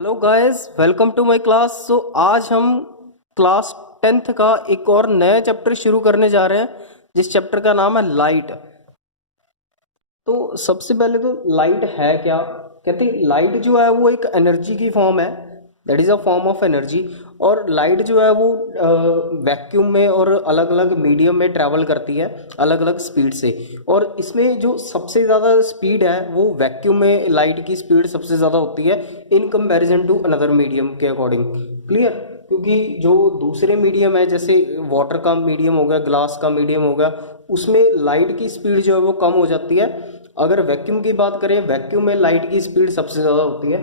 Hello guys, welcome to my class. आज हम class 10th का एक और नया चैप्टर शुरू करने जा रहे हैं, जिस चैप्टर का नाम है लाइट। तो सबसे पहले तो लाइट है क्या? कहते हैं लाइट जो है वो एक एनर्जी की फॉर्म है, that is a form of energy. और लाइट जो है वो वैक्यूम में और अलग अलग मीडियम में ट्रैवल करती है अलग अलग स्पीड से। और इसमें जो सबसे ज़्यादा स्पीड है वो वैक्यूम में लाइट की स्पीड सबसे ज़्यादा होती है in comparison to another medium के अकॉर्डिंग। क्लियर? क्योंकि जो दूसरे मीडियम है, जैसे वाटर का मीडियम हो गया, ग्लास का मीडियम हो गया, उसमें लाइट की स्पीड जो है वो कम हो जाती है। अगर वैक्यूम की बात करें, वैक्यूम में लाइट की स्पीड सबसे ज़्यादा होती है।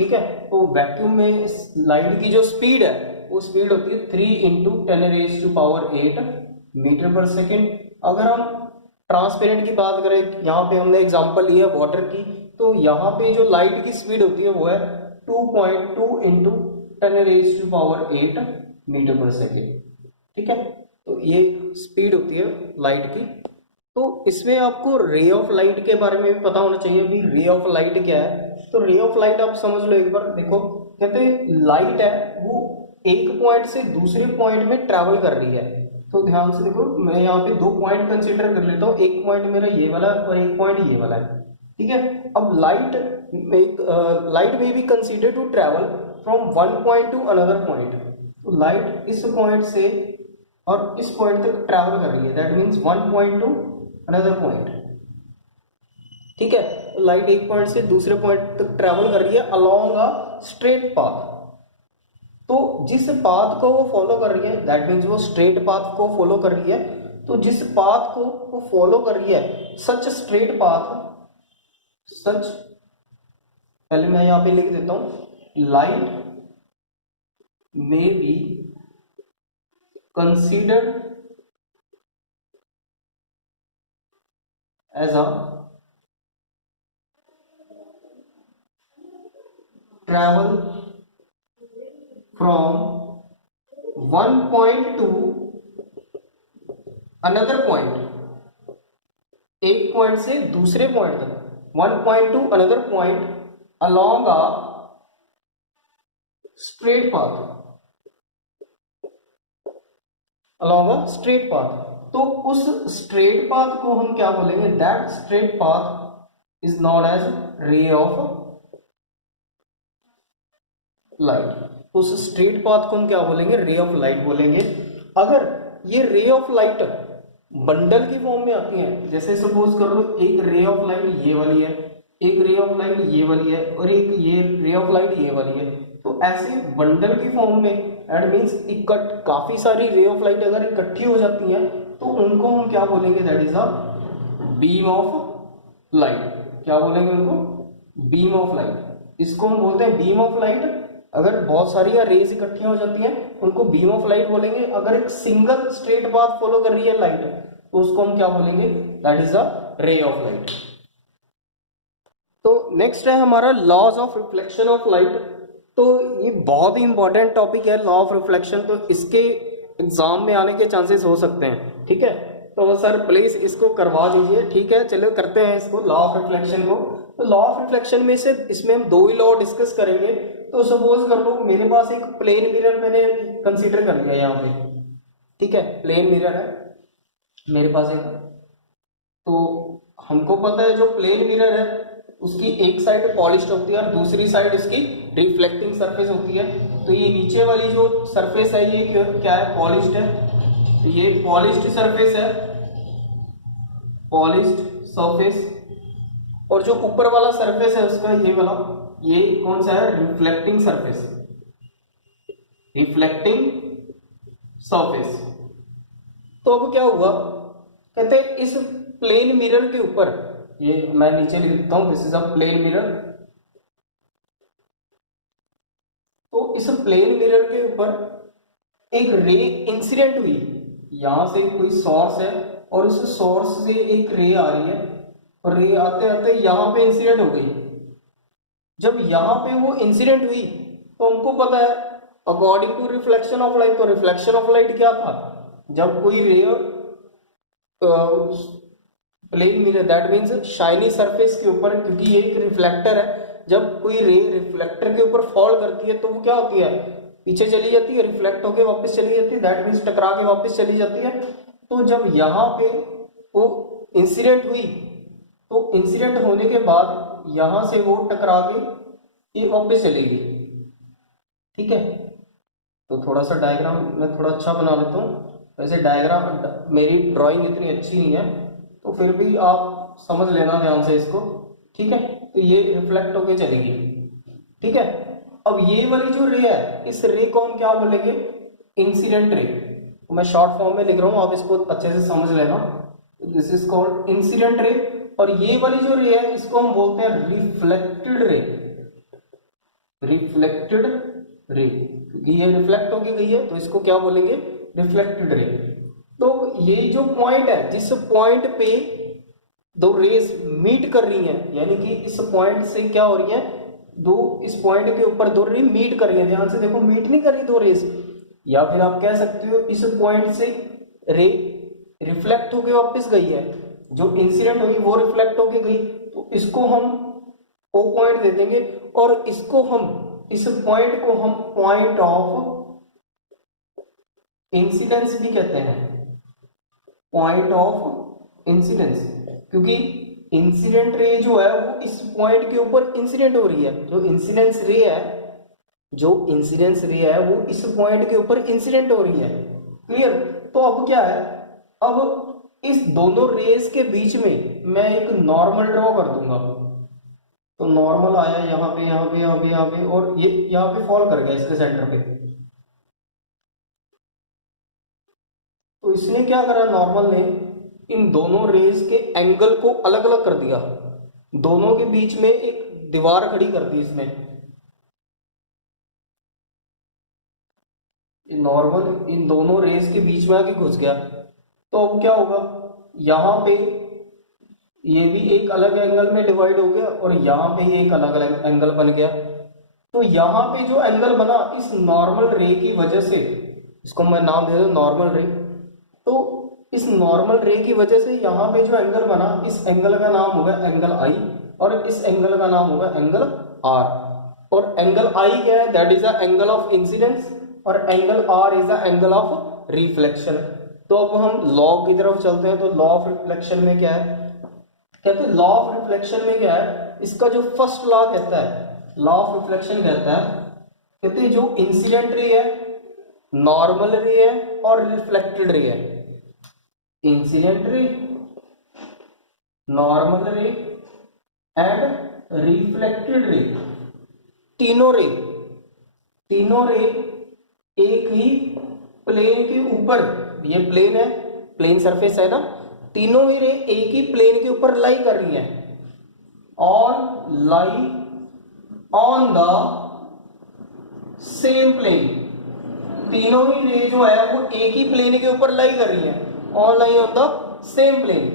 ठीक है, तो वैक्यूम में लाइट की जो स्पीड है वो स्पीड होती है 3 × 10⁸ मीटर पर सेकेंड। अगर हम ट्रांसपेरेंट की बात करें, यहाँ पे हमने एग्जांपल लिया वाटर की, तो यहाँ पे जो लाइट की स्पीड होती है वो है 2.2 × 10⁸ मीटर पर सेकेंड। ठीक है, तो ये स्पीड होती है लाइट की। तो इसमें आपको रे ऑफ लाइट के बारे में भी पता होना चाहिए। अभी रे ऑफ लाइट क्या है, तो रे ऑफ लाइट आप समझ लो एक बार। देखो, कहते हैं लाइट है वो एक पॉइंट से दूसरे पॉइंट में ट्रैवल कर रही है। तो ध्यान से देखो, मैं यहाँ पे दो पॉइंट कंसीडर कर लेता हूँ। एक पॉइंट मेरा ये वाला है और एक पॉइंट ये वाला है। ठीक है, अब लाइट में be consider to travel from one point to another point. तो लाइट इस पॉइंट से और इस पॉइंट तक ट्रैवल कर रही है, that means one point to another point. ठीक है, तो लाइट एक पॉइंट से दूसरे पॉइंट तक ट्रैवल कर रही है अलोंग अ स्ट्रेट पाथ। तो जिस पाथ को वो फॉलो कर रही है, दैट मीन्स वो स्ट्रेट पाथ को फॉलो कर रही है। तो जिस पाथ को वो फॉलो कर रही है, सच स्ट्रेट पाथ, सच, पहले मैं यहां पे लिख देता हूं, लाइट में be considered as a travel from one point to another point. एक पॉइंट से दूसरे पॉइंट तक, one point to another point along a straight path, along a straight path. तो उस स्ट्रेट पाथ को हम क्या बोलेंगे? That straight path is known as ray of light. उस स्ट्रेट पाथ को हम क्या बोलेंगे? रे ऑफ लाइट बोलेंगे। अगर ये रे ऑफ लाइट बंडल की फॉर्म में आती है, जैसे सपोज कर लो एक रे ऑफ लाइट ये वाली है, एक रे ऑफ लाइट ये वाली है, और एक ये रे ऑफ लाइट ये वाली है, तो ऐसे बंडल की फॉर्म में, दैट मीन्स इकट्ठ काफी सारी रे ऑफ लाइट अगर इकट्ठी हो जाती हैं तो उनको हम क्या बोलेंगे? That is a beam of light. क्या बोलेंगे उनको? Beam of light. इसको हम बोलते हैं बीम ऑफ लाइट। अगर बहुत सारी रेज इकट्ठियां हो जाती हैं उनको बीम ऑफ लाइट बोलेंगे। अगर एक सिंगल स्ट्रेट पाथ फॉलो कर रही है लाइट, तो उसको हम क्या बोलेंगे? दैट इज अ रे ऑफ लाइट। तो नेक्स्ट है हमारा laws of reflection of light. तो ये बहुत ही इंपॉर्टेंट टॉपिक है, लॉ ऑफ रिफ्लेक्शन। तो इसके एग्जाम में आने के चांसेस हो सकते हैं। ठीक है, तो सर प्लीज इसको करवा दीजिए। ठीक है, चलो करते हैं इसको, लॉ ऑफ रिफ्लेक्शन को। तो लॉ ऑफ रिफ्लेक्शन में से इसमें हम दो ही लॉ डिस्कस करेंगे। तो सपोज कर लो मेरे पास एक प्लेन मिरर मैंने कंसीडर कर लिया यहाँ पे। ठीक है, प्लेन मिरर है मेरे पास एक। तो हमको पता है जो प्लेन मिरर है उसकी एक साइड पॉलिश्ड होती है और दूसरी साइड इसकी रिफ्लेक्टिंग सरफेस होती है। तो ये नीचे वाली जो सरफेस है ये क्या है? पॉलिश्ड है। तो ये पॉलिश्ड सरफेस है, पॉलिश्ड सरफेस। और जो ऊपर वाला सरफेस है उसका ये वाला, ये कौन सा है? Reflecting surface, reflecting surface. तो अब क्या हुआ? कहते हैं इस प्लेन मिरर के ऊपर, ये मैं नीचे लिख देता हूं, this is a plane mirror. तो इस प्लेन मिरर के ऊपर एक रे इंसिडेंट हुई। यहां से कोई सोर्स है और उस सोर्स से एक रे आ रही है, और रे आते आते यहां पे इंसिडेंट हो गई। जब यहां पे वो इंसिडेंट हुई तो हमको पता है according to reflection of light, तो रिफ्लेक्शन ऑफ लाइट क्या था? जब कोई ray plane mirror, that means shiny surface के ऊपर, क्योंकि ये एक रिफ्लेक्टर है, जब कोई रे रिफ्लेक्टर के ऊपर फॉल करती है तो वो क्या होती है, पीछे चली जाती है, रिफ्लेक्ट होके वापस चली जाती है, दैट मीन्स टकरा के वापस चली जाती है। तो जब यहाँ पे वो इंसिडेंट हुई तो इंसिडेंट होने के बाद यहां से वो टकरा के ये वापस चलेगी। ठीक है, तो थोड़ा सा डायग्राम मैं थोड़ा अच्छा बना लेता हूँ। वैसे डायग्राम मेरी ड्राइंग इतनी अच्छी नहीं है तो फिर भी आप समझ लेना ध्यान से इसको। ठीक है, तो ये रिफ्लेक्ट होके चलेगी। ठीक है, अब ये वाली जो रे है इस रे को हम क्या बोलेंगे, इंसिडेंट रे। तो मैं शॉर्ट फॉर्म में लिख रहा हूं, आप इसको अच्छे से समझ लेना। This is called incident ray. और ये वाली जो रे है इसको हम बोलते हैं रिफ्लेक्टेड रे। रिफ्लेक्टेड रे, क्योंकि ये रिफ्लेक्ट होके गई है तो इसको क्या बोलेंगे, रिफ्लेक्टेड रे। तो ये जो पॉइंट है, जिस पॉइंट पे दो रेस मीट कर रही हैं, यानी कि इस पॉइंट से क्या हो रही है, दो इस पॉइंट के ऊपर दो रे मीट कर रही है। ध्यान से देखो, मीट नहीं कर रही दो रेस, या फिर आप कह सकते हो इस पॉइंट से रे रिफ्लेक्ट होके वापस गई है, जो इंसिडेंट होगी वो रिफ्लेक्ट होके गई, तो इसको हम ओ पॉइंट दे देंगे। और इसको हम, इस पॉइंट को हम पॉइंट ऑफ इंसिडेंस भी कहते हैं, पॉइंट ऑफ इंसिडेंस, क्योंकि इंसिडेंट रे जो है वो इस पॉइंट के ऊपर इंसिडेंट हो रही है। जो इंसिडेंस रे है, जो इंसिडेंस रे है वो इस पॉइंट के ऊपर इंसिडेंट हो रही है। क्लियर? तो अब क्या है, अब इस दोनों रेस के बीच में मैं एक नॉर्मल ड्रॉ कर दूंगा। तो नॉर्मल आया यहाँ पे, यहाँ पे, यहाँ पे, यहाँ पे, और ये यहाँ पे फॉल कर गया इसके सेंटर पे। तो इसने क्या करा, नॉर्मल ने इन दोनों रेस के एंगल को अलग अलग कर दिया, दोनों के बीच में एक दीवार खड़ी कर दी इसने। नॉर्मल इन दोनों रेस के बीच में आके घुस गया, तो अब क्या होगा, यहाँ पे ये भी एक अलग एंगल में डिवाइड हो गया और यहाँ पे ये एक अलग अलग एंगल बन गया। तो यहाँ पे जो एंगल बना इस नॉर्मल रे की वजह से, इसको मैं नाम दे दूं नॉर्मल रे। तो इस नॉर्मल रे की वजह से यहाँ पे जो एंगल बना, इस एंगल का नाम होगा एंगल आई, और इस एंगल का नाम होगा एंगल आर। और एंगल आई क्या है, that is the angle of incidence, और angle R is the angle of reflection. तो अब हम लॉ की तरफ चलते हैं। तो लॉ ऑफ रिफ्लेक्शन में क्या है, कहते हैं लॉ ऑफ रिफ्लेक्शन में क्या है, इसका जो फर्स्ट लॉ कहता है, लॉ ऑफ रिफ्लेक्शन कहता है, कहते हैं जो इंसिडेंट रे है, नॉर्मल रे है और रिफ्लेक्टेड रे है, इंसिडेंट रे, नॉर्मल रे एंड रिफ्लेक्टेड रे, तीनों रे एक ही प्लेन के ऊपर, ये प्लेन है, प्लेन सरफेस है ना, तीनों ही रे एक ही प्लेन के ऊपर लाई कर रही है, और lie on the same plane. तीनों ही रे जो है वो एक ही प्लेन के ऊपर लाई कर रही है, on lie on the same plane.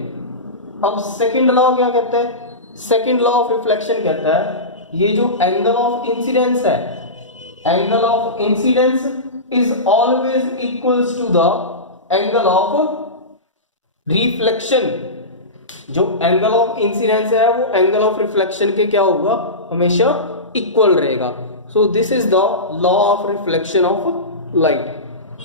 अब सेकंड लॉ क्या कहता है, सेकंड लॉ ऑफ रिफ्लेक्शन कहता है ये जो एंगल ऑफ इंसिडेंस है, angle of incidence is always equals to the angle of reflection. जो एंगल ऑफ इंसिडेंस है वो एंगल ऑफ रिफ्लेक्शन के क्या होगा, हमेशा इक्वल रहेगा। So this is the law of reflection of light.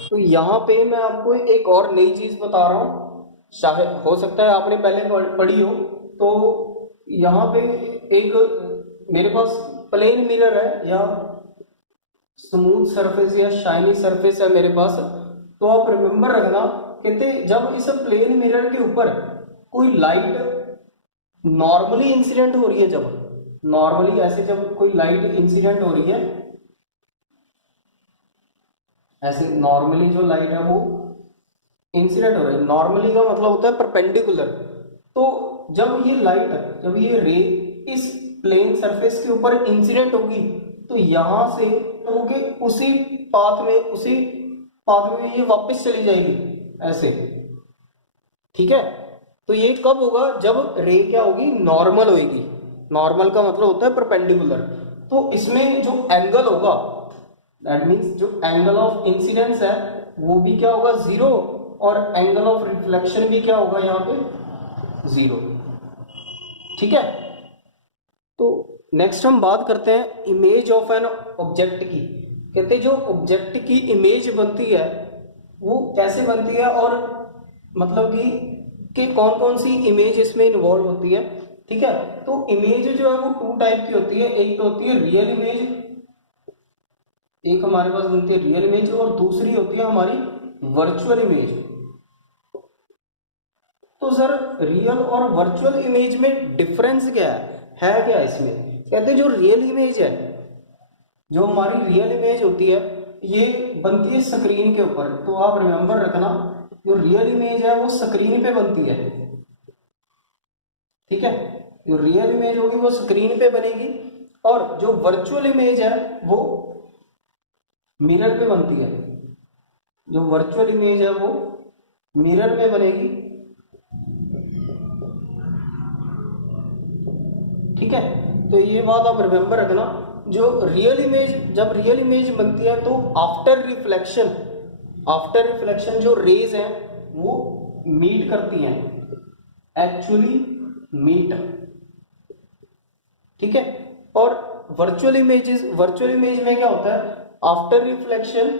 तो यहां पे मैं आपको एक और नई चीज बता रहा हूं, शायद हो सकता है आपने पहले पढ़ी हो। तो यहाँ पे एक मेरे पास प्लेन मिरर है या स्मूथ सरफेस या शाइनी सरफेस है मेरे पास। तो आप रिमेंबर रखना, कहते जब इस प्लेन मिरर के ऊपर कोई लाइट नॉर्मली इंसिडेंट हो रही है, जब नॉर्मली ऐसे जब कोई लाइट इंसिडेंट हो रही है, ऐसे नॉर्मली जो लाइट है वो इंसिडेंट हो रही है, नॉर्मली का मतलब होता है परपेंडिकुलर। तो जब ये लाइट, जब ये रे इस प्लेन सरफेस के ऊपर इंसिडेंट होगी तो यहां से होके उसी पाथ में ये वापस चली जाएगी ऐसे। ठीक है, तो ये कब होगा, जब रे क्या होगी, नॉर्मल होगी। नॉर्मल का मतलब होता है परपेंडिकुलर। तो इसमें जो एंगल होगा, दैट मीन्स जो एंगल ऑफ इंसिडेंस है वो भी क्या होगा, जीरो, और एंगल ऑफ रिफ्लेक्शन भी क्या होगा यहाँ पे, जीरो। ठीक है, तो नेक्स्ट हम बात करते हैं इमेज ऑफ एन ऑब्जेक्ट की। कहते हैं जो ऑब्जेक्ट की इमेज बनती है वो कैसे बनती है, और मतलब कि कौन कौन सी इमेज इसमें इन्वॉल्व होती है। ठीक है, तो इमेज जो है वो टू टाइप की होती है, एक तो होती है रियल इमेज, एक हमारे पास बनती है रियल इमेज, और दूसरी होती है हमारी वर्चुअल इमेज। तो सर रियल और वर्चुअल इमेज में डिफरेंस क्या है क्या इसमें। कहते हैं जो रियल इमेज है, जो हमारी रियल इमेज होती है ये बनती है स्क्रीन के ऊपर। तो आप रिमेंबर रखना, जो रियल इमेज है वो स्क्रीन पे बनती है। ठीक है, जो रियल इमेज होगी वो स्क्रीन पे बनेगी, और जो वर्चुअल इमेज है वो मिरर पे बनती है। जो वर्चुअल इमेज है वो मिरर पे बनेगी। ठीक है, तो ये बात आप रिमेंबर रखना। जो रियल इमेज, जब रियल इमेज बनती है तो आफ्टर रिफ्लेक्शन जो रेज हैं वो मीट करती हैं, एक्चुअली मीट। ठीक है, और वर्चुअल इमेज में क्या होता है, after reflection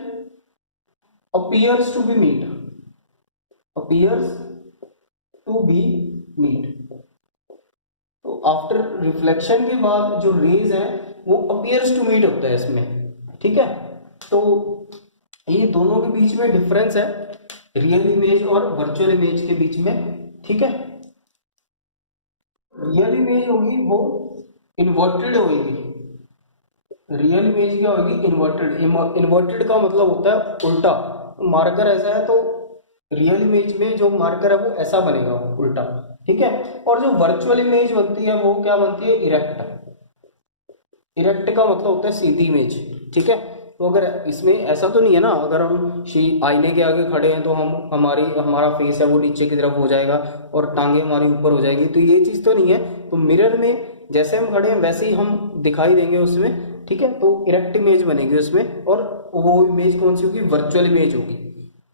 appears to be meet। तो आफ्टर रिफ्लेक्शन के बाद जो रेज है वो appears to meet होता है इसमें। ठीक है, तो ये दोनों के बीच में डिफरेंस है, रियल इमेज और वर्चुअल इमेज के बीच में। ठीक है, रियल इमेज होगी वो इन्वर्टेड होगी। रियल इमेज क्या होगी, इन्वर्टेड का मतलब होता है उल्टा। मार्कर ऐसा है तो रियल इमेज में जो मार्कर है वो ऐसा बनेगा, उल्टा। ठीक है, और जो वर्चुअल इमेज बनती है वो क्या बनती है, इरेक्ट का मतलब होता है सीधी इमेज। ठीक है, तो अगर इसमें ऐसा तो नहीं है ना, अगर हम आईने के आगे खड़े हैं तो हमारा फेस है वो नीचे की तरफ हो जाएगा और टांगे हमारी ऊपर हो जाएगी, तो ये चीज तो नहीं है। तो मिरर में जैसे हम खड़े हैं वैसे ही हम दिखाई देंगे उसमें। ठीक है, तो इरेक्ट इमेज बनेगी उसमें, और वो इमेज कौन सी होगी, वर्चुअल इमेज होगी।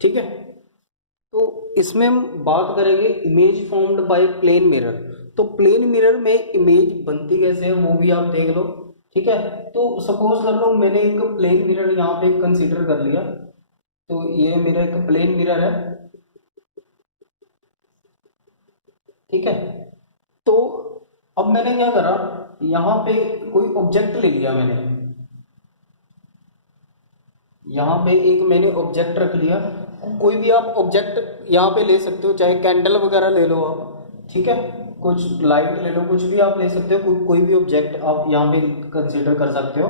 ठीक है, तो इसमें हम बात करेंगे image formed by plane mirror. तो प्लेन मिरर में इमेज बनती कैसे है वो भी आप देख लो। ठीक है, तो सपोज कर लो मैंने एक प्लेन मिरर यहाँ पे कंसीडर कर लिया, तो ये मेरा एक प्लेन मिरर है। ठीक है, तो अब मैंने क्या करा, यहाँ पे कोई ऑब्जेक्ट ले लिया मैंने, यहाँ पे एक मैंने ऑब्जेक्ट रख लिया। कोई भी आप ऑब्जेक्ट यहाँ पे ले सकते हो, चाहे कैंडल वगैरह ले लो आप। ठीक है, कुछ लाइट ले लो, कुछ भी आप ले सकते हो, कोई भी ऑब्जेक्ट आप यहाँ पे कंसीडर कर सकते हो।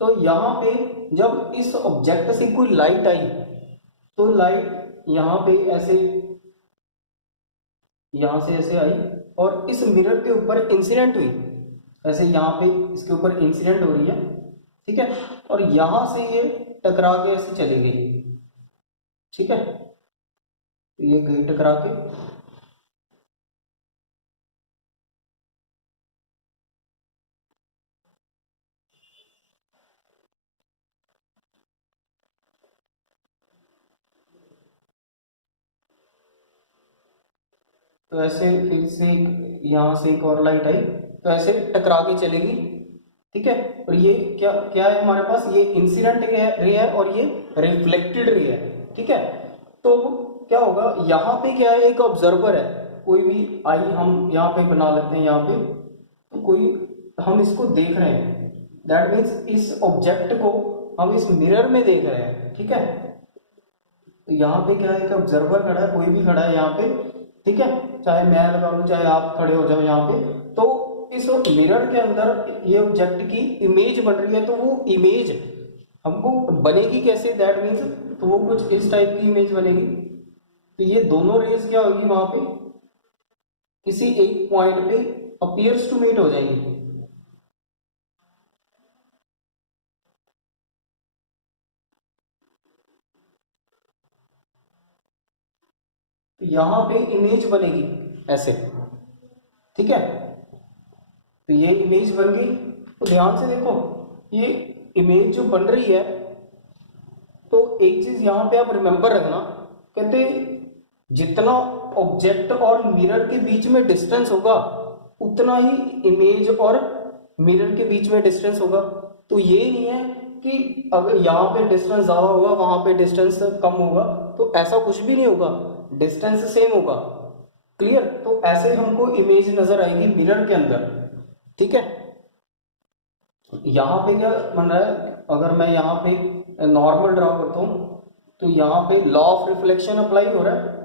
तो यहाँ पे जब इस ऑब्जेक्ट से कोई लाइट आई, तो लाइट यहाँ पे ऐसे, यहाँ से ऐसे आई और इस मिरर के ऊपर इंसिडेंट हुई, ऐसे यहाँ पे इसके ऊपर इंसिडेंट हो रही है। ठीक है, और यहां से ये टकरा के ऐसे चली गई। ठीक है, तो ये गई टकरा के, तो ऐसे फिर से यहां से एक और लाइट आई, तो ऐसे टकरा के चलेगी। ठीक है, और ये क्या क्या है हमारे पास, ये इंसिडेंट रे है और ये रिफ्लेक्टेड रे है। ठीक है, तो क्या होगा, यहाँ पे क्या है, एक ऑब्जर्वर है, कोई भी आई हम यहाँ पे बना लेते हैं, यहाँ पे तो कोई, हम इसको देख रहे हैं, दैट मीन्स इस ऑब्जेक्ट को हम इस मिरर में देख रहे हैं। ठीक है, तो यहाँ पे क्या है, एक ऑब्जर्वर खड़ा है, कोई भी खड़ा है यहाँ पे। ठीक है, चाहे मैं लगा लूं चाहे आप खड़े हो जाओ यहाँ पे, तो इस मिरर के अंदर ये ऑब्जेक्ट की इमेज बन रही है। तो वो इमेज हमको बनेगी कैसे, दैट मीन्स तो वो कुछ इस टाइप की इमेज बनेगी। तो ये दोनों रेज क्या होगी, वहां पे किसी एक पॉइंट पे अपीयर्स टू मीट हो जाएंगी। तो यहां पे इमेज बनेगी ऐसे। ठीक है, तो ये इमेज बन गई। तो ध्यान से देखो, ये इमेज जो बन रही है, तो एक चीज यहां पे आप रिमेंबर रखना, कहते जितना ऑब्जेक्ट और मिरर के बीच में डिस्टेंस होगा उतना ही इमेज और मिरर के बीच में डिस्टेंस होगा। तो ये नहीं है कि अगर यहाँ पे डिस्टेंस ज्यादा होगा वहां पे डिस्टेंस कम होगा, तो ऐसा कुछ भी नहीं होगा, डिस्टेंस सेम होगा। क्लियर? तो ऐसे हमको इमेज नजर आएगी मिरर के अंदर। ठीक है, यहाँ पे क्या बन रहा है, अगर मैं यहाँ पे नॉर्मल ड्रॉ करता हूं तो यहाँ पे लॉ ऑफ रिफ्लेक्शन अप्लाई हो रहा है,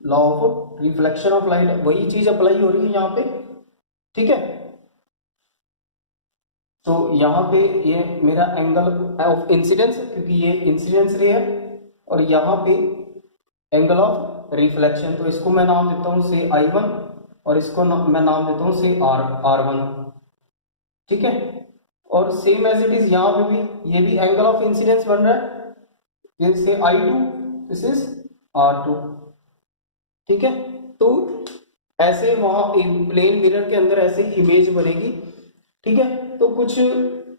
law of reflection of light वही चीज अप्लाई हो रही है यहाँ पे। ठीक है, तो यहाँ पे ये मेरा एंगल ऑफ इंसिडेंस, क्योंकि ये इंसिडेंस रे है, और यहाँ पे एंगल ऑफ रिफ्लेक्शन, तो इसको मैं नाम देता हूं से I1 और इसको मैं नाम देता हूं से R1। ठीक है, और सेम एज इट इज यहाँ पे भी ये भी एंगल ऑफ इंसिडेंस बन रहा है, ये से I2, दिस इज R2। ठीक है, तो ऐसे वहां प्लेन मिरर के अंदर ऐसे इमेज बनेगी। ठीक है, तो कुछ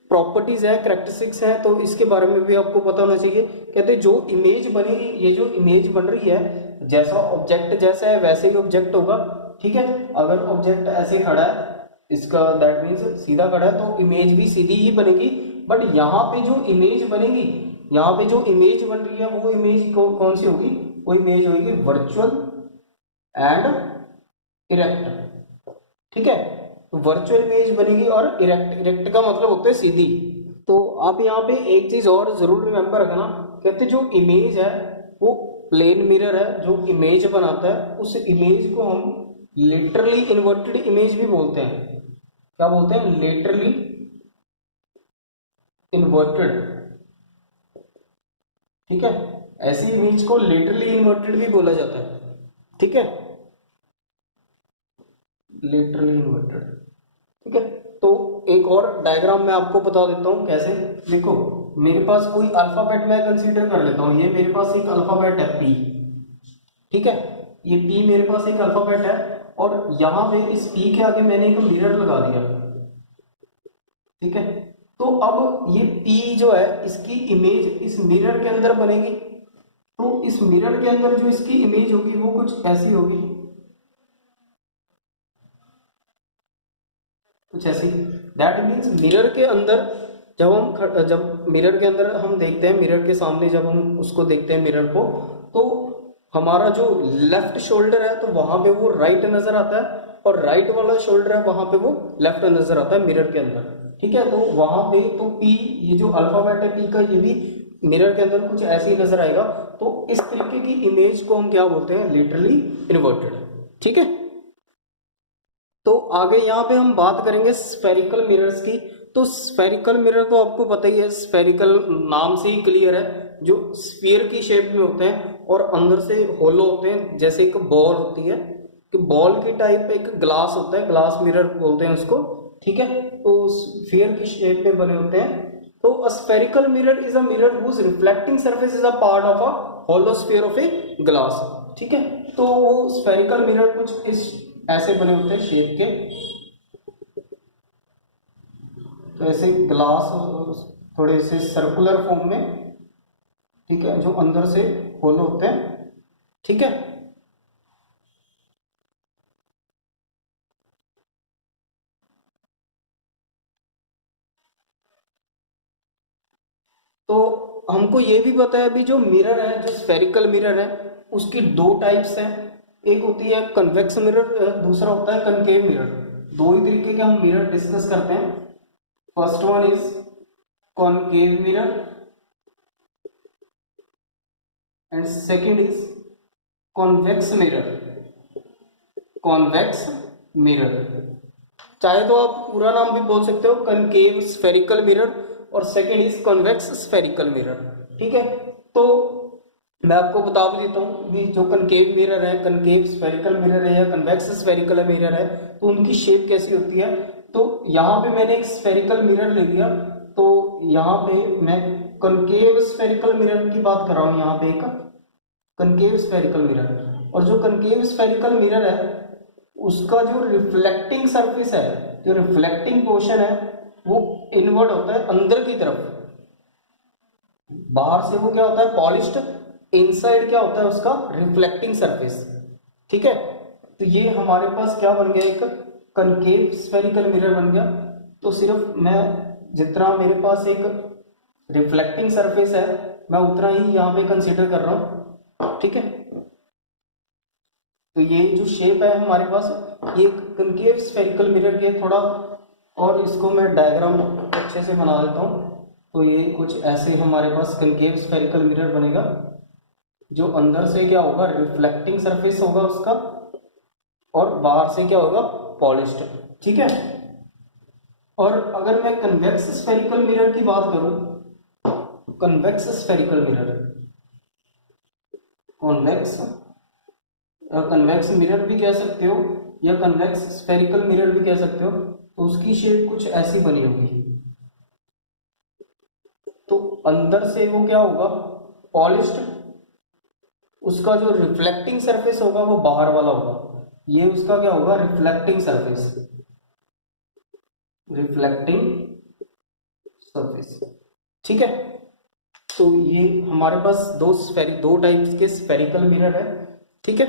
प्रॉपर्टीज है, कैरेक्टरिस्टिक्स है, तो इसके बारे में भी आपको पता होना चाहिए। कहते हैं जो इमेज बनेगी, ये जो इमेज बन रही है, जैसा ऑब्जेक्ट जैसा है वैसे ही ऑब्जेक्ट होगा। ठीक है, अगर ऑब्जेक्ट ऐसे खड़ा है, इसका दैट मीन्स सीधा खड़ा है, तो इमेज भी सीधी ही बनेगी। बट यहाँ पे जो इमेज बनेगी, यहाँ पे जो इमेज बन रही है वो इमेज कौन सी होगी, वो इमेज होगी वर्चुअल एंड इरेक्ट। ठीक है, वर्चुअल इमेज बनेगी और इरेक्ट, इरेक्ट का मतलब होता है सीधी। तो आप यहाँ पे एक चीज और जरूर रिमेंबर रखना, कहते जो इमेज है वो प्लेन मिरर है, जो इमेज बनाता है उस इमेज को हम लिटरली इन्वर्टेड इमेज भी बोलते हैं। क्या बोलते हैं? Literally inverted. ठीक है, ऐसी इमेज को लिटरली इन्वर्टेड भी बोला जाता है। ठीक है, लिटरली इन्वर्टेड। ठीक है, तो एक और डायग्राम मैं आपको बता देता हूं कैसे। देखो, मेरे पास कोई अल्फाबेट मैं कंसीडर कर लेता हूं, ये मेरे पास एक अल्फाबेट है P। ठीक है, ये P मेरे पास एक अल्फाबेट है, और यहां पे इस P के आगे मैंने एक मिरर लगा दिया। ठीक है, तो अब ये P जो है, इसकी इमेज इस मिरर के अंदर बनेगी। तो इस मिरर के अंदर जो इसकी इमेज होगी वो कुछ ऐसी होगी, कुछ ऐसी। दैट मीन्स मिरर के अंदर जब मिरर के अंदर हम देखते हैं, मिरर के सामने जब हम उसको देखते हैं मिरर को, तो हमारा जो लेफ्ट शोल्डर है तो वहां पे वो राइट नजर आता है, और राइट वाला शोल्डर है वहां पे वो लेफ्ट नजर आता है मिरर के अंदर। ठीक है, तो वहां पे तो P, ये जो अल्फाबेट है P का, ये भी मिरर के अंदर कुछ ऐसे ही नजर आएगा। तो इस तरीके की इमेज को हम क्या बोलते हैं? Literally inverted. ठीक है, तो आगे यहाँ पे हम बात करेंगे स्फेरिकल मिरर्स की। तो स्फेरिकल मिरर तो आपको पता ही है, स्फेरिकल नाम से ही क्लियर है, जो स्फीयर की शेप में होते हैं और अंदर से होलो होते हैं, जैसे एक बॉल होती है, कि बॉल की टाइप एक ग्लास होता है, ग्लास मिरर बोलते हैं उसको। ठीक है, तो स्फीयर की शेप में बने होते हैं। तो a spherical mirror is a mirror whose reflecting surface is a part of a hollow sphere of a glass. ठीक है, तो वो स्फेरिकल मिरर कुछ इस ऐसे बने होते हैं शेप के, तो ऐसे ग्लास थोड़े से सर्कुलर फॉर्म में। ठीक है, जो अंदर से होलो होते हैं। ठीक है, तो हमको ये भी पता है अभी जो मिरर है, जो स्फेरिकल मिरर है, उसकी दो टाइप्स हैं। एक होती है कन्वेक्स मिरर, दूसरा होता है कनकेव मिरर। दो ही तरीके के हम मिरर डिस्कस करते हैं। First one is concave mirror and second is convex mirror. Convex mirror, चाहे तो आप पूरा नाम भी बोल सकते हो, कनकेव स्फेरिकल मिरर, और second is convex spherical mirror. ठीक है, तो मैं आपको बता भी देता हूँ कि जो कनकेव मिरर है, कनकेव स्फेरिकल मिरर है या कन्वेक्स स्फेरिकल मिरर है, तो उनकी शेप कैसी होती है। तो यहाँ पे मैंने एक स्फेरिकल मिरर ले लिया, तो यहाँ पे मैं कनकेव स्फेरिकल मिरर की बात कर रहा हूँ, यहाँ पे एक कनकेव स्फेरिकल मिरर। और जो कनकेव स्फेरिकल मिरर है उसका जो रिफ्लेक्टिंग सरफेस है, जो रिफ्लेक्टिंग पोर्शन है, वो इनवर्ड होता है अंदर की तरफ। बाहर से वो क्या होता है? पॉलिश्ड। इनसाइड क्या होता है उसका? Reflecting surface. ठीक है, तो ये हमारे पास क्या बन गया? एक कनकेव स्फेरिकल मिरर बन गया। तो सिर्फ मैं जितना मेरे पास एक रिफ्लेक्टिंग सरफेस है मैं उतना ही यहाँ पे कंसीडर कर रहा हूँ, ठीक है। तो ये जो शेप है हमारे पास ये कनकेव स्फेरिकल मिरर के थोड़ा, और इसको मैं डायग्राम अच्छे से बना देता हूँ। तो ये कुछ ऐसे हमारे पास कनकेव स्फेरिकल मिरर बनेगा, जो अंदर से क्या होगा रिफ्लेक्टिंग सरफेस होगा उसका, और बाहर से क्या होगा पॉलिश्ड, ठीक है। और अगर मैं कन्वेक्स स्फेरिकल मिरर की बात करूं, कन्वेक्स स्फेरिकल मिरर, कॉन्वेक्स या कन्वेक्स मिरर भी कह सकते हो या कन्वेक्स स्फेरिकल मिरर भी कह सकते हो। तो उसकी शेप कुछ ऐसी बनी होगी। तो अंदर से वो क्या होगा पॉलिश्ड, उसका जो रिफ्लेक्टिंग सरफेस होगा वो बाहर वाला होगा। ये उसका क्या होगा रिफ्लेक्टिंग सरफेस, रिफ्लेक्टिंग सरफेस, ठीक है। तो ये हमारे पास दो टाइप्स के स्फेरिकल मिरर है, ठीक है।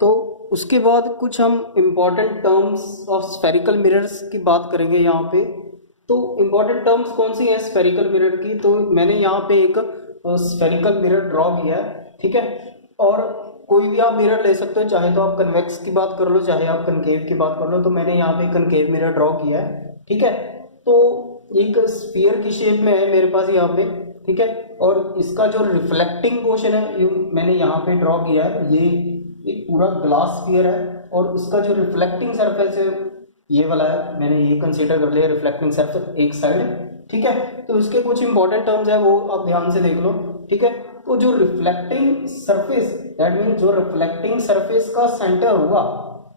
तो उसके बाद कुछ हम important terms of spherical mirrors की बात करेंगे यहाँ पे। तो इंपॉर्टेंट टर्म्स कौन सी है स्फेरिकल मिरर की, तो मैंने यहाँ पे एक स्फेरिकल मिरर ड्रॉ किया है, ठीक है। और कोई भी आप मिरर ले सकते हो, चाहे तो आप कन्वेक्स की बात कर लो चाहे आप कनकेव की बात कर लो। तो मैंने यहाँ पे कनकेव मिरर ड्रॉ किया है, ठीक है। तो एक स्फीयर की शेप में है मेरे पास यहाँ पे, ठीक है। और इसका जो रिफ्लेक्टिंग पोर्शन है मैंने यहाँ पे ड्रॉ किया है। ये एक पूरा ग्लास स्फीयर है और उसका जो रिफ्लेक्टिंग सरफेस है ये वाला है, मैंने ये कंसीडर कर लिया रिफ्लेक्टिंग सरफेस एक साइड, ठीक है। तो इसके कुछ इंपॉर्टेंट टर्म्स है वो आप ध्यान से देख लो, ठीक है। तो जो रिफ्लेक्टिंग सरफेस दैट मीन जो रिफ्लेक्टिंग सरफेस का सेंटर होगा,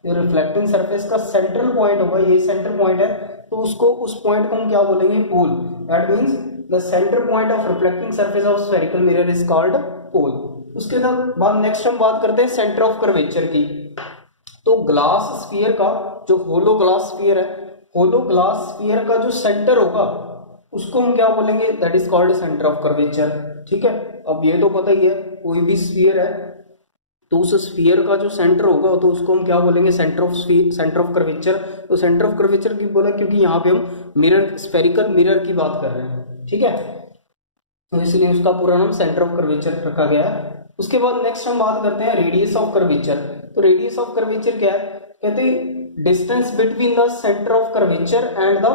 जो रिफ्लेक्टिंग सरफेस का सेंट्रल पॉइंट होगा, ये सेंटर पॉइंट है, तो उसको उस पॉइंट को हम क्या बोलेंगे pole. That means the centre point of reflecting surface of spherical mirror is called pole. उसके बाद नेक्स्ट हम बात करते हैं सेंटर ऑफ कर्वेचर की। तो ग्लास स्फीयर का जो होलो ग्लास स्फीयर है, होलो ग्लास स्फीयर का जो सेंटर होगा उसको हम क्या बोलेंगे that is called centre of curvature, ठीक है। अब ये तो पता ही है कोई भी स्फीयर है तो उस स्फीयर का जो सेंटर होगा तो उसको हम क्या बोलेंगे सेंटर ऑफ कर्वेचर। तो सेंटर ऑफ कर्वेचर की बोला क्योंकि यहाँ पे हम मिरर स्फेरिकल मिरर की बात कर रहे हैं, ठीक है। तो इसलिए उसका पूरा नाम सेंटर ऑफ कर्वेचर रखा गया है। उसके बाद नेक्स्ट हम बात करते हैं रेडियस ऑफ कर्वेचर। तो रेडियस ऑफ कर्वेचर क्या है, कहते हैं distance between the centre of curvature and the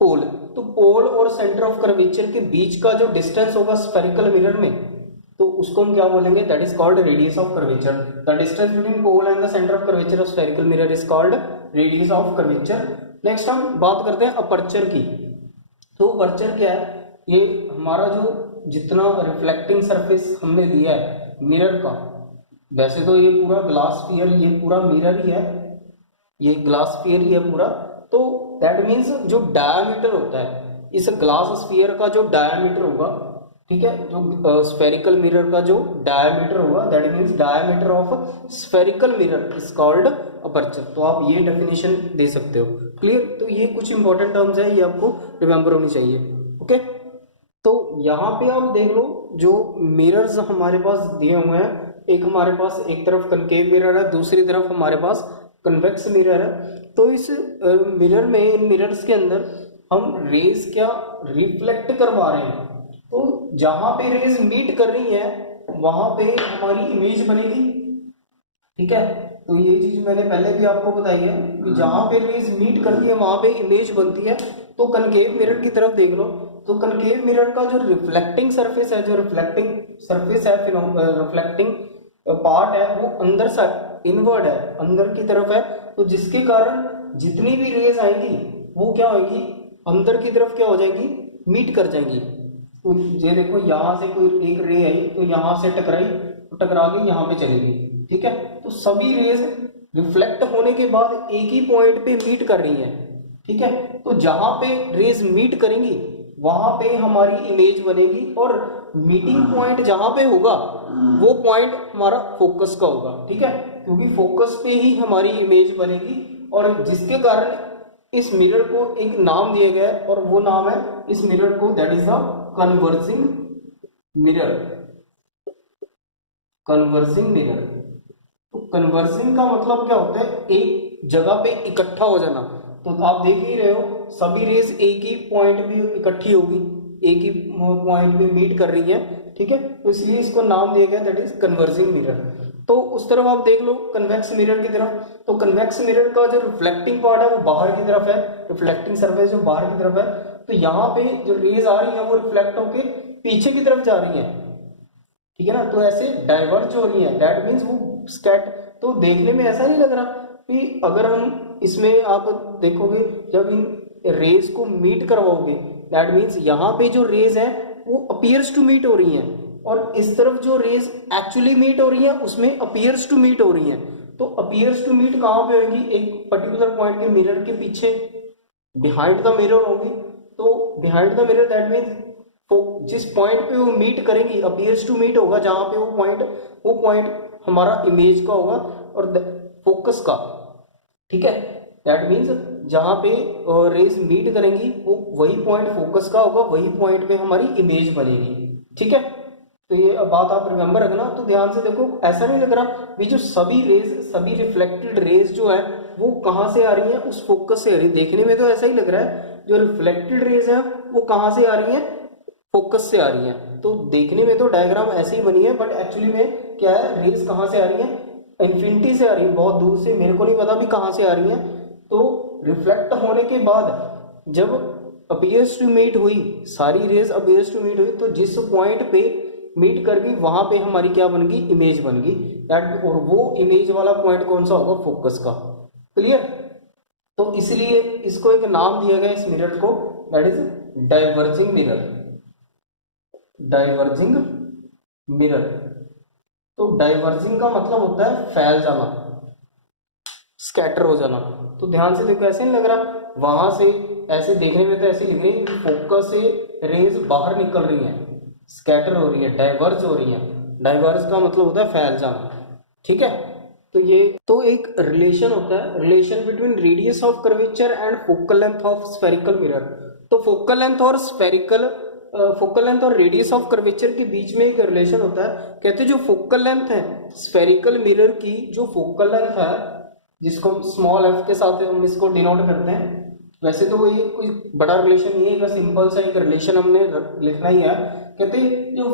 pole. तो पोल और सेंटर ऑफ कर्वेचर के बीच का जो डिस्टेंस होगा स्फेरिकल मिरर में, तो उसको हम क्या बोलेंगे that is called radius of curvature. The distance between pole and the centre of curvature of spherical mirror is called radius of curvature. Next हम बात करते हैं अपर्चर की। तो अपर्चर क्या है, ये हमारा जो जितना रिफ्लेक्टिंग सरफेस हमने दिया है मिरर का, वैसे तो ये पूरा ग्लास स्फीयर ये पूरा मिरर ही है, ये ग्लास स्फीयर ही है पूरा। तो दैट मीन्स जो डायामीटर होता है इस ग्लास स्फीयर का जो डायामीटर होगा, ठीक है, जो स्फेरिकल मिरर का जो डायामीटर होगा that means diameter of spherical mirror is called aperture. तो आप ये डेफिनेशन दे सकते हो, क्लियर। तो ये कुछ इंपॉर्टेंट टर्म्स है, ये आपको रिमेंबर होनी चाहिए, ओके। तो यहाँ पे आप देख लो जो मिरर्स हमारे पास दिए हुए हैं, एक हमारे पास एक तरफ कनकेव मिरर है, दूसरी तरफ हमारे पास कन्वेक्स मिरर है। तो इस मिरर में इन मिरर्स के अंदर हम रेज क्या रिफ्लेक्ट करवा रहे हैं। तो जहां पे रेज मीट कर रही है वहां पे हमारी इमेज बनेगी, ठीक है। तो ये चीज मैंने पहले भी आपको बताई है कि जहां पे रेज मीट करती है वहां पे इमेज बनती है। तो कनकेव मिरर की तरफ देख लो, तो कनकेव मिरर का जो रिफ्लेक्टिंग सरफेस है, जो रिफ्लेक्टिंग सरफेस है, रिफ्लेक्टिंग पार्ट है वो अंदर से इनवर्ड है, अंदर की तरफ है। तो जिसके कारण जितनी भी रेज आएंगी वो क्या होगी अंदर की तरफ क्या हो जाएगी मीट कर जाएंगी। तो ये देखो यहाँ से कोई एक रे आई तो यहाँ से टकराई तो टकरा के यहाँ पे चलेगी, ठीक है। तो सभी रेज रिफ्लेक्ट होने के बाद एक ही पॉइंट पे मीट कर रही हैं, ठीक है। तो जहां पे रेज मीट करेंगी वहां पे हमारी इमेज बनेगी और मीटिंग पॉइंट जहां पे होगा वो पॉइंट हमारा फोकस का होगा, ठीक है, क्योंकि फोकस पे ही हमारी इमेज बनेगी। और जिसके कारण इस मिरर को एक नाम दिया गया है और वो नाम है इस मिरर को that is the converging mirror, converging mirror, तो कन्वर्जिंग का मतलब क्या होता है, एक जगह पे इकट्ठा हो जाना। तो आप देख ही रहे हो सभी रेस एक ही पॉइंट पे इकट्ठी होगी, एक ही पॉइंट पे मीट कर रही है, ठीक है, तो इसलिए इसको नाम दिया गया दैट इज कन्वर्जिंग मिरर। तो उस तरफ आप देख लो कन्वेक्स मिरर की तरफ, तो कन्वेक्स मिरर का जो रिफ्लेक्टिंग पार्ट है वो बाहर की तरफ है, रिफ्लेक्टिंग सरफेस जो बाहर की तरफ है, तो यहाँ पे जो रेज आ रही है वो रिफ्लेक्ट होके पीछे की तरफ जा रही है, ठीक है ना, तो ऐसे डाइवर्ज हो रही है, दैट मीन्स वो स्कैट। तो देखने में ऐसा नहीं लग रहा कि अगर हम इसमें आप देखोगे जब इन रेज को मीट करवाओगे, दैट मीन्स यहाँ पे जो रेज है वो अपीयर्स टू मीट हो रही हैं, और इस तरफ जो रेज एक्चुअली मीट हो रही है उसमें अपीयर्स टू मीट हो रही हैं। तो अपीयर्स टू मीट कहाँ पे होगी, एक पर्टिकुलर पॉइंट के मिरर के पीछे, बिहाइंड द मिरर होगी। तो behind the mirror that means जिस पॉइंट पे वो मीट करेंगी अपीयर्स टू मीट होगा, जहां पे वो पॉइंट हमारा इमेज का होगा और फोकस का, ठीक है, दैट मीन्स जहां पे रेज मीट करेंगी वो वही पॉइंट फोकस का होगा, वही पॉइंट पे हमारी इमेज बनेगी, ठीक है। तो ये बात आप रिमेंबर रखना। तो ध्यान से देखो, ऐसा नहीं लग रहा ये जो सभी रेज, सभी रिफ्लेक्टेड रेज जो है वो कहाँ से आ रही है, उस फोकस से आ रही है। देखने में तो ऐसा ही लग रहा है जो रिफ्लेक्टेड रेज है वो कहाँ से आ रही है, फोकस से आ रही है। तो देखने में तो डायग्राम ऐसे ही बनी है, बट एक्चुअली में क्या है, रेज कहाँ से आ रही है, इन्फिनिटी से आ रही है, बहुत दूर से, मेरे को नहीं पता भी कहाँ से आ रही है। तो रिफ्लेक्ट होने के बाद जब अपीयर्स टू मीट हुई, सारी रेज अपीयर्स टू मीट हुई, तो जिस पॉइंट पे मीट कर गई वहां पे हमारी क्या बन गई, इमेज बन गई, दैट, और वो इमेज वाला पॉइंट कौन सा होगा, फोकस का। क्लियर। तो इसलिए इसको एक नाम दिया गया इस मिरर को, that is diverging mirror, diverging mirror. तो डाइवर्जिंग का मतलब होता है फैल जाना, स्कैटर हो जाना। तो ध्यान से देखो, ऐसे नहीं लग रहा वहां से, ऐसे देखने में तो ऐसे लग रही है फोकस से रेज बाहर निकल रही है, स्कैटर हो रही है, डाइवर्ज हो रही है। डाइवर्ज का मतलब होता है फैल जाना, ठीक है। तो ये तो एक रिलेशन होता है, relation between radius of curvature and focal length of spherical mirror. तो फोकल लेंथ और फोकल लेंथ और रेडियस ऑफ कर्वेचर के बीच में एक रिलेशन होता है। कहते हैं जो फोकल लेंथ है स्फेरिकल मिरर की, जो फोकल लेंथ है जिसको स्मॉल एफ के साथ हम इसको डिनोट करते हैं, वैसे तो ये कोई बड़ा रिलेशन नहीं है, सिंपल सा एक रिलेशन हमने लिखना ही है। कहते हैं जो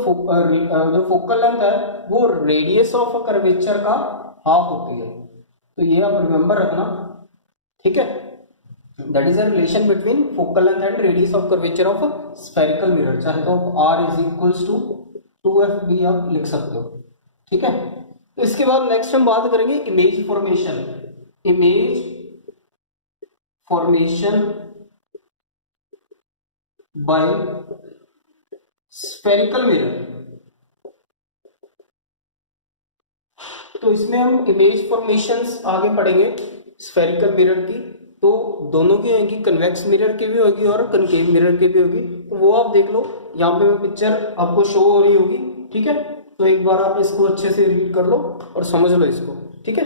फोकल लेंथ है वो रेडियस ऑफ कर्वेचर का हाफ होती है। तो ये आप रिमेंबर रखना, ठीक है। That is a relation between focal length and radius of curvature of spherical mirror. चाहे तो आप r is equals to 2f भी आप लिख सकते हो, ठीक है। तो इसके बाद नेक्स्ट हम बात करेंगे image formation. Image formation by spherical mirror. तो इसमें हम इमेज फॉर्मेशंस आगे पढ़ेंगे स्फेरिकल मिरर की। तो दोनों की होगी, कन्वेक्स मिरर की भी होगी और कनकेव मिरर की भी होगी। तो वो आप देख लो, यहाँ पे पिक्चर आपको शो हो रही होगी, ठीक है। तो एक बार आप इसको अच्छे से रीड कर लो और समझ लो इसको, ठीक है।